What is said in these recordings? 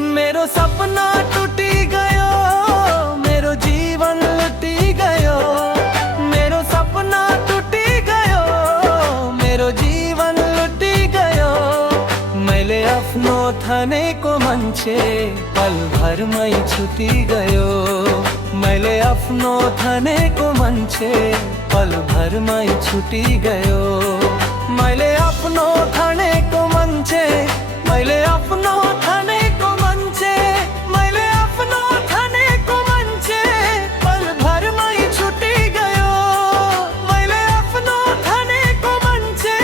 मेरो सपना टूटी गयो, मेरो जीवन लुटी गयो। मेरो सपना टूटी गयो, मेरो जीवन लुटी गयो। मैले आफ्नो ठानेको मान्छे पल भरमै छुटी गयो। मैले आफ्नो ठानेको मान्छे पल भरमै छुटी गयो। मैले आफ्नो ठानेको मान्छे, मैले आफ्नो ठानेको मान्छे, मैले आफ्नो ठानेको मान्छे पल भरमै छुटी गयो। मैले आफ्नो ठानेको मान्छे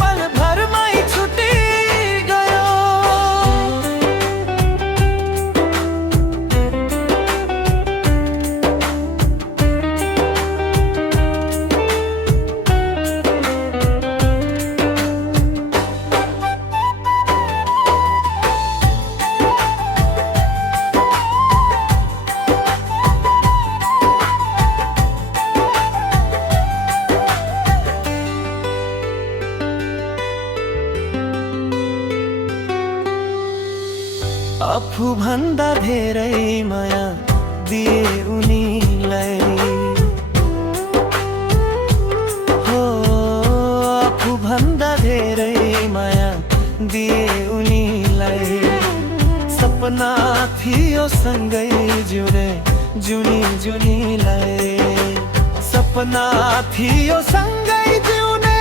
पल भरमै छुटी गयो। आफू भन्दा धेरै माया दिए उनीलाई, हो आफू भन्दा धेरै माया दिए उनीलाई। सपना थियो सँगै जिउने जुनी जुनीलाई। सपना थियो सँगै जिउने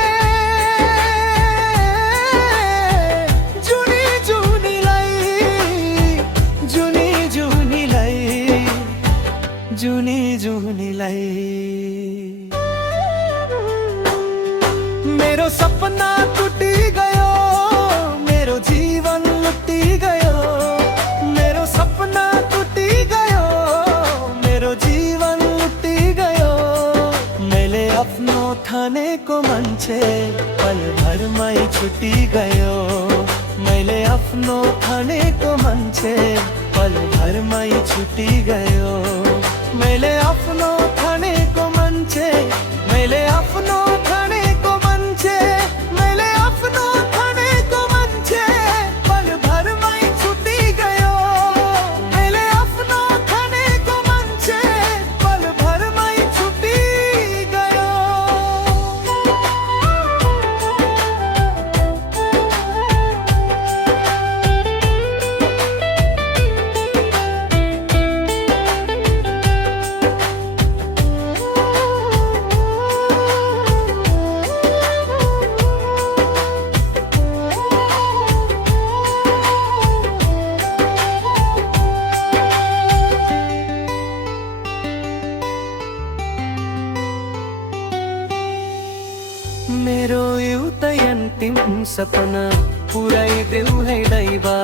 जुनी जुनीलाई। मेरो सपना टूटी गयो, मेरो जीवन लुटी गयो। मेरो सपना टूटी गयो, मेरो जीवन लुटी गयो। मैले आफ्नो ठानेको मान्छे पल भरमै छुटी गयो। मैले आफ्नो ठानेको मान्छे पल भरमै छुटी गयो। मैले आफ्नो ठानेको मान्छे, मैले आफ्नो ठानेको मान्छे, मैले आफ्नो ठानेको मान्छे पल भरमै छुटी गयो। मैले आफ्नो ठानेको मान्छे पल भरमै छुटी गयो। मेरो एउटै अन्तिम सपना पुऱ्याइदेऊ है दैवा।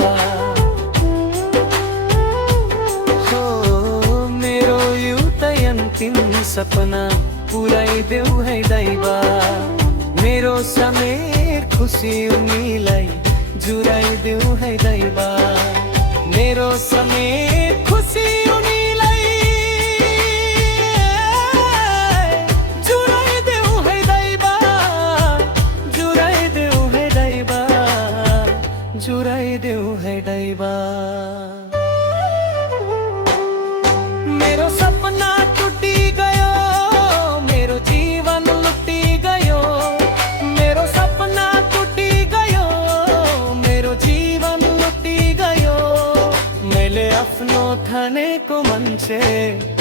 हो मेरो एउटै अन्तिम सपना पुऱ्याइदेऊ है दैवा। मेरो समेत खुसी उनीलाई जुराइदेऊ है दैवा। मेरो समेत खुसी जुराइदेऊ है दैवा। मेरो सपना टूटी गयो, मेरो जीवन लुटी गयो। मेरो सपना टूटी गयो, मेरो जीवन लुटी गयो। मैले आफ्नो ठानेको मान्छे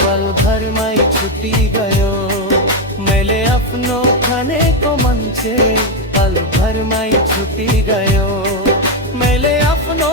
पल भरमै छुटी गयो। मैले आफ्नो ठानेको मान्छे पल भरमै छुटी गयो। मैले आफ्नो